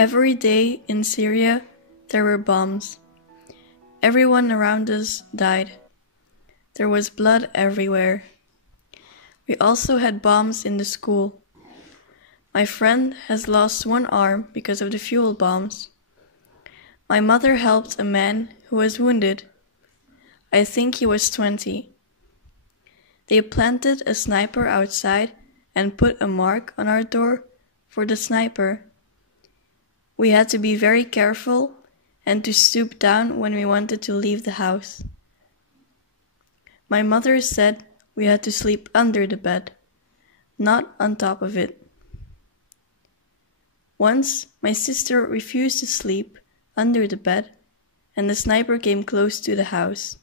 Every day in Syria there were bombs. Everyone around us died. There was blood everywhere. We also had bombs in the school. My friend has lost one arm because of the fuel bombs. My mother helped a man who was wounded. I think he was 20. They planted a sniper outside and put a mark on our door for the sniper. We had to be very careful and to stoop down when we wanted to leave the house. My mother said we had to sleep under the bed, not on top of it. Once, my sister refused to sleep under the bed, and the sniper came close to the house.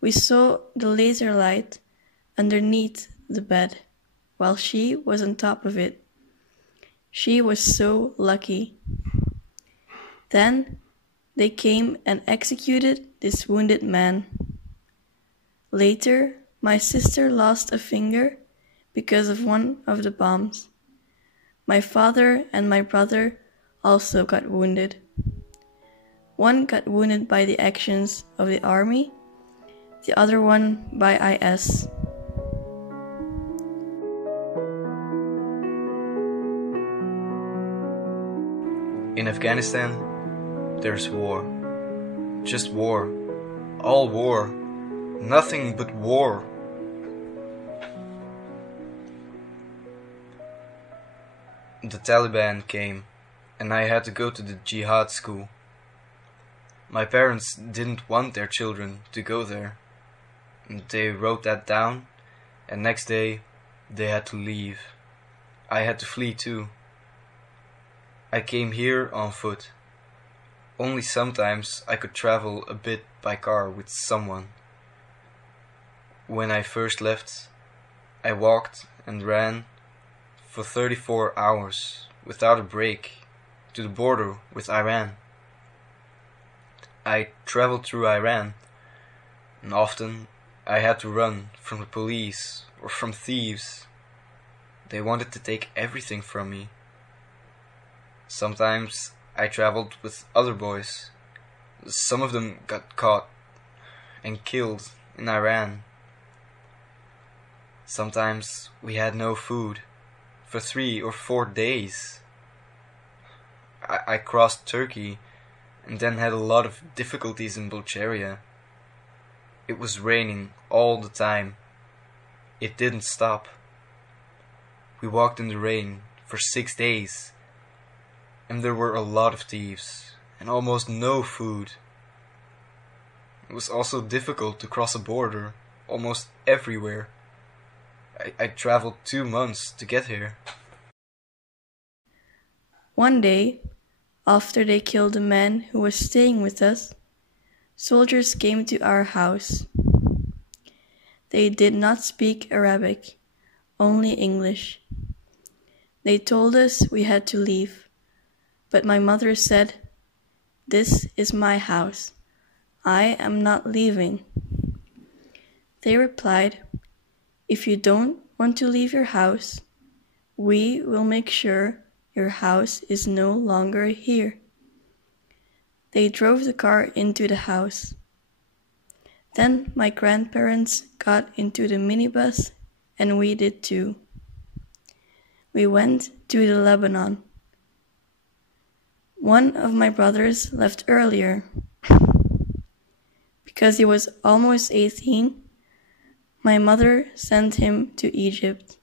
We saw the laser light underneath the bed, while she was on top of it. She was so lucky. Then they came and executed this wounded man. Later, my sister lost a finger because of one of the bombs. My father and my brother also got wounded. One got wounded by the actions of the army, the other one by IS. In Afghanistan, there's war. Just war. All war. Nothing but war. The Taliban came, and I had to go to the jihad school. My parents didn't want their children to go there. They wrote that down, and next day they had to leave. I had to flee too. I came here on foot. Only sometimes I could travel a bit by car with someone. When I first left, I walked and ran for 34 hours without a break to the border with Iran. I traveled through Iran, and often I had to run from the police or from thieves. They wanted to take everything from me. Sometimes I traveled with other boys. Some of them got caught and killed in Iran. Sometimes we had no food for 3 or 4 days. I crossed Turkey and then had a lot of difficulties in Bulgaria. It was raining all the time. It didn't stop. We walked in the rain for 6 days. And there were a lot of thieves, and almost no food. It was also difficult to cross a border, almost everywhere. I traveled 2 months to get here. One day, after they killed the man who was staying with us, soldiers came to our house. They did not speak Arabic, only English. They told us we had to leave. But my mother said, "This is my house. I am not leaving." They replied, "If you don't want to leave your house, we will make sure your house is no longer here." They drove the car into the house. Then my grandparents got into the minibus, and we did too. We went to the Lebanon. One of my brothers left earlier. Because he was almost 18, my mother sent him to Egypt.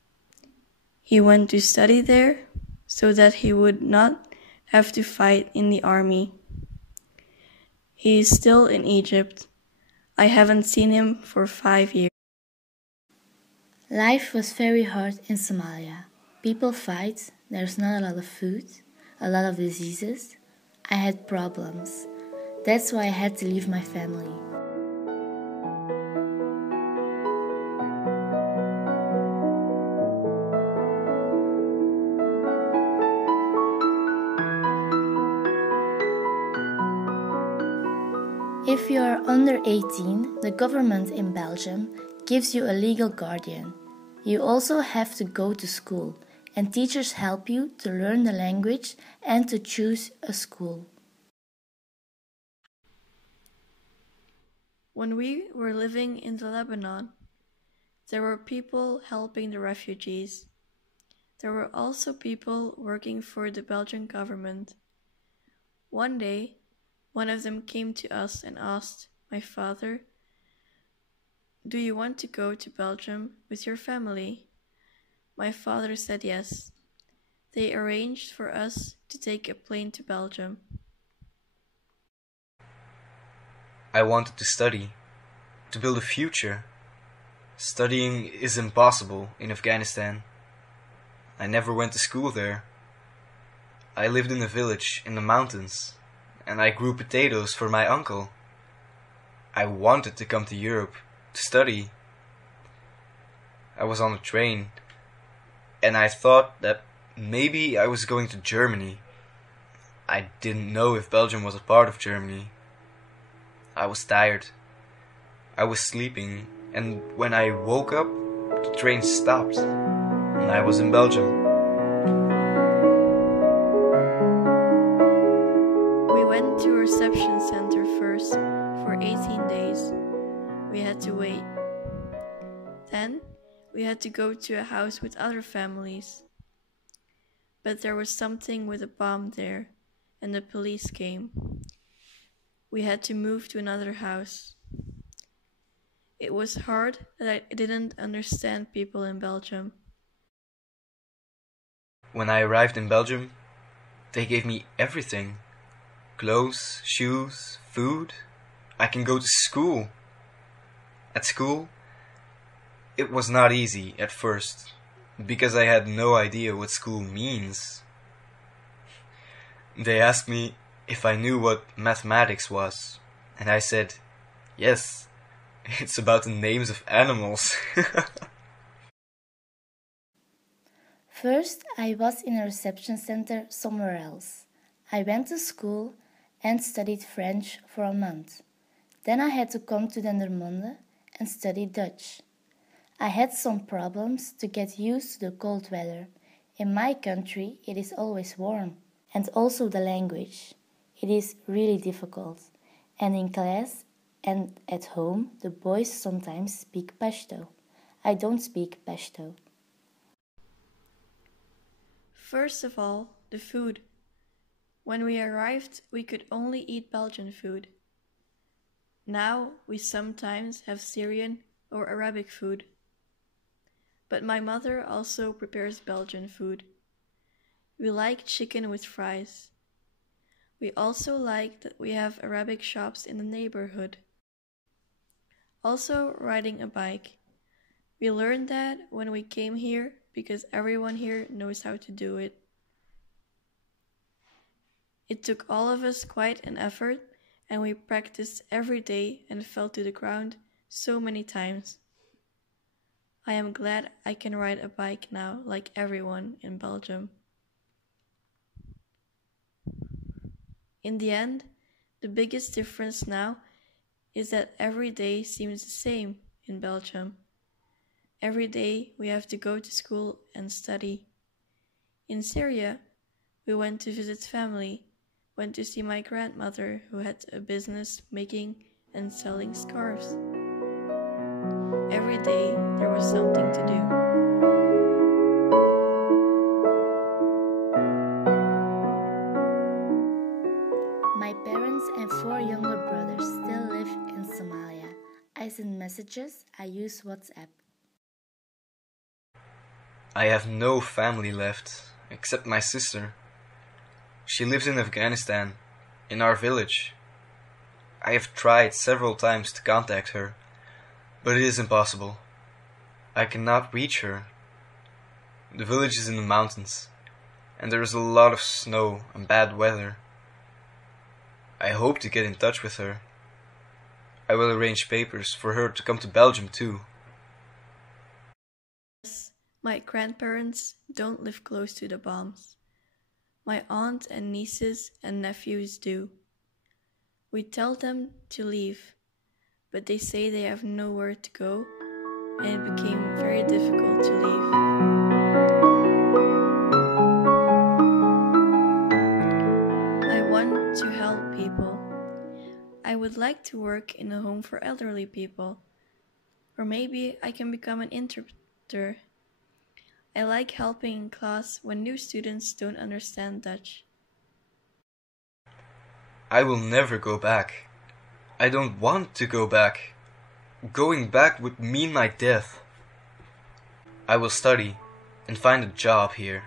He went to study there so that he would not have to fight in the army. He is still in Egypt. I haven't seen him for 5 years. Life was very hard in Somalia. People fight, there's not a lot of food, a lot of diseases. I had problems. That's why I had to leave my family. If you are under 18, the government in Belgium gives you a legal guardian. You also have to go to school. and teachers help you to learn the language and to choose a school. When we were living in the Lebanon, there were people helping the refugees. There were also people working for the Belgian government. One day, one of them came to us and asked my father, "Do you want to go to Belgium with your family?" My father said yes. They arranged for us to take a plane to Belgium. I wanted to study, to build a future. Studying is impossible in Afghanistan. I never went to school there. I lived in a village in the mountains, and I grew potatoes for my uncle. I wanted to come to Europe to study. I was on a train, and I thought that maybe I was going to Germany. I didn't know if Belgium was a part of Germany. I was tired. I was sleeping, and when I woke up, the train stopped, and I was in Belgium. We went to a reception center first for 18 days. We had to wait. Then we had to go to a house with other families. But there was something with a bomb there, and the police came. We had to move to another house. It was hard that I didn't understand people in Belgium. When I arrived in Belgium, they gave me everything. Clothes, shoes, food. I can go to school. At school, it was not easy at first, because I had no idea what school means. They asked me if I knew what mathematics was, and I said, yes, it's about the names of animals. First, I was in a reception center somewhere else. I went to school and studied French for a month. Then I had to come to Dendermonde and study Dutch. I had some problems to get used to the cold weather. In my country, it is always warm. And also the language. It is really difficult. And in class and at home, the boys sometimes speak Pashto. I don't speak Pashto. First of all, the food. When we arrived, we could only eat Belgian food. Now we sometimes have Syrian or Arabic food. But my mother also prepares Belgian food. We like chicken with fries. We also like that we have Arabic shops in the neighborhood. Also riding a bike. We learned that when we came here because everyone here knows how to do it. It took all of us quite an effort, and we practiced every day and fell to the ground so many times. I am glad I can ride a bike now like everyone in Belgium. In the end, the biggest difference now is that every day seems the same in Belgium. Every day we have to go to school and study. In Syria, we went to visit family, went to see my grandmother who had a business making and selling scarves. Every day there was something to do. My parents and 4 younger brothers still live in Somalia. I send messages, I use WhatsApp. I have no family left, except my sister. She lives in Afghanistan, in our village. I have tried several times to contact her, but it is impossible. I cannot reach her. The village is in the mountains, and there is a lot of snow and bad weather. I hope to get in touch with her. I will arrange papers for her to come to Belgium too. My grandparents don't live close to the bombs. My aunt and nieces and nephews do. We tell them to leave, but they say they have nowhere to go, and it became very difficult to leave. would like to work in a home for elderly people. Or maybe I can become an interpreter. I like helping in class when new students don't understand Dutch. I will never go back. I don't want to go back. Going back would mean my death. I will study and find a job here.